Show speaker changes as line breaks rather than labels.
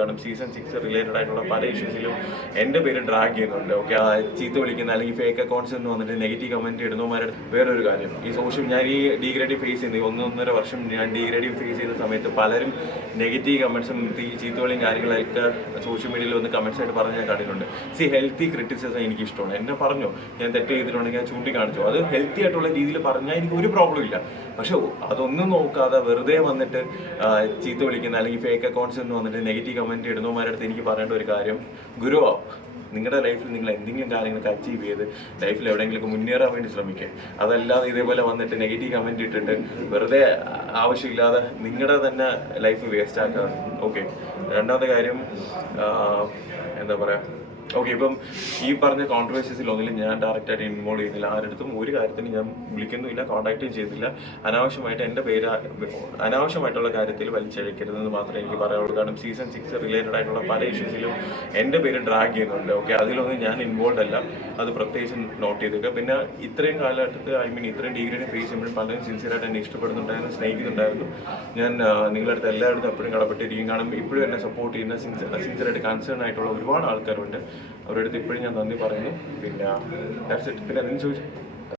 കാരണം season six related ആയിട്ടുള്ള പല ഇഷ്യൂസിലും എന്റെ പേര് ഡ്രാഗ് ചെയ്യുന്നുണ്ട്. ഓക്കെ ചീത്ത വിളിക്കുന്ന അല്ലെങ്കിൽ ഫേക്ക് അക്കൗണ്ട്സ് എന്ന് വന്നിട്ട് നെഗറ്റീവ് കമന്റ് ഇടുന്നവന്മാരുടെ വേറൊരു കാര്യം. ഈ സോഷ്യൽ ഞാൻ ഈ ഡിഗ്രേഡി ഫേസ് ചെയ്യുന്നത് ഒന്നൊന്നര വർഷം ഞാൻ ഡിഗ്രേഡി ഫേസ് ചെയ്യുന്ന സമയത്ത് പലരും നെഗറ്റീവ് കമൻസും ചീത്തവിളിയും കാര്യങ്ങളൊക്കെ സോഷ്യൽ മീഡിയയിൽ വന്ന് കമൻസ് ആയിട്ട് പറഞ്ഞ് ഞാൻ കണ്ടിട്ടുണ്ട് സി ഹെൽത്തി ക്രിറ്റിസിസം എനിക്ക് ഇഷ്ടമാണ്. എന്നെ പറഞ്ഞു. ഞാൻ തെറ്റ് ചെയ്തിട്ടുണ്ടെങ്കിൽ ഞാൻ ചൂണ്ടിക്കാണിച്ചു. അത് ഹെൽത്തി ആയിട്ടുള്ള രീതിയിൽ പറഞ്ഞാൽ എനിക്ക് ഒരു പ്രോബ്ലം ഇല്ല. പക്ഷെ അതൊന്നും നോക്കാതെ വെറുതെ വന്നിട്ട് ചീത്ത വിളിക്കുന്ന അല്ലെങ്കിൽ ഫേക്ക് അക്കൗണ്ട്സ് എന്ന് വന്നിട്ട് നെഗറ്റീവ് ഇടുന്നവന്മാരുടെ അടുത്ത് എനിക്ക് പറയേണ്ട ഒരു കാര്യം ഗുരു നിങ്ങളുടെ ലൈഫിൽ നിങ്ങൾ എന്തെങ്കിലും കാര്യങ്ങളൊക്കെ അച്ചീവ് ചെയ്ത് ലൈഫിൽ എവിടെയെങ്കിലും മുന്നേറാൻ വേണ്ടി ശ്രമിക്കുക അതല്ലാതെ ഇതേപോലെ വന്നിട്ട് നെഗറ്റീവ് കമന്റ് ഇട്ടിട്ട് വെറുതെ ആവശ്യമില്ലാതെ നിങ്ങളുടെ തന്നെ ലൈഫ് വേസ്റ്റ് ആക്കുക. ഓക്കെ രണ്ടാമത്തെ കാര്യം എന്താ പറയുക ഓക്കെ ഇപ്പം ഈ പറഞ്ഞ കോൺട്രവേഴ്സീസിൽ ഒന്നിലും ഞാൻ ഡയറക്റ്റായിട്ട് ഇൻവോൾവ് ചെയ്യുന്നില്ല. ആരുടെ ഒരു കാര്യത്തിന് ഞാൻ വിളിക്കുന്നുമില്ല കോൺടാക്റ്റും ചെയ്തില്ല അനാവശ്യമായിട്ട് എന്റെ പേര് അനാവശ്യമായിട്ടുള്ള കാര്യത്തിൽ വലിച്ചഴിക്കരുതെന്ന് മാത്രമേ എനിക്ക് പറയാനുള്ളൂ. കാരണം സീസൺ സിക്സ് റിലേറ്റഡ് ആയിട്ടുള്ള പല ഇഷ്യൂസിലും എന്റെ പേര് ഡ്രാഗ് ചെയ്യുന്നുണ്ട്. ഓക്കെ അതിലൊന്നും ഞാൻ ഇൻവോൾവ് അല്ല. അത് പ്രത്യേകിച്ച് നോട്ട് ചെയ്തേക്കുക പിന്നെ ഇത്രയും കാലഘട്ടത്തിൽ ഐ മീൻ ഇത്രയും ഡിഗ്രീനെ ഫേസ് ചെയ്യുമ്പോഴും പലരും സിൻസിയറായിട്ട് എന്നെ ഇഷ്ടപ്പെടുന്നുണ്ടായിരുന്നു സ്നേഹിക്കുന്നുണ്ടായിരുന്നു. ഞാൻ നിങ്ങളുടെ അടുത്ത് എല്ലായിടത്തും എപ്പോഴും കടപ്പെട്ടിരിക്കും. കാരണം ഇപ്പോഴും എന്നെ സപ്പോർട്ട് ചെയ്യുന്ന സിൻസിയറായിട്ട് കൺസേൺ ആയിട്ടുള്ള ഒരുപാട് ആൾക്കാരുണ്ട്. അവരുടെ അടുത്ത് ഇപ്പോഴും ഞാൻ നന്ദി പറയുന്നു. പിന്നെ. പിന്നെ അതിന് ചോദിച്ചു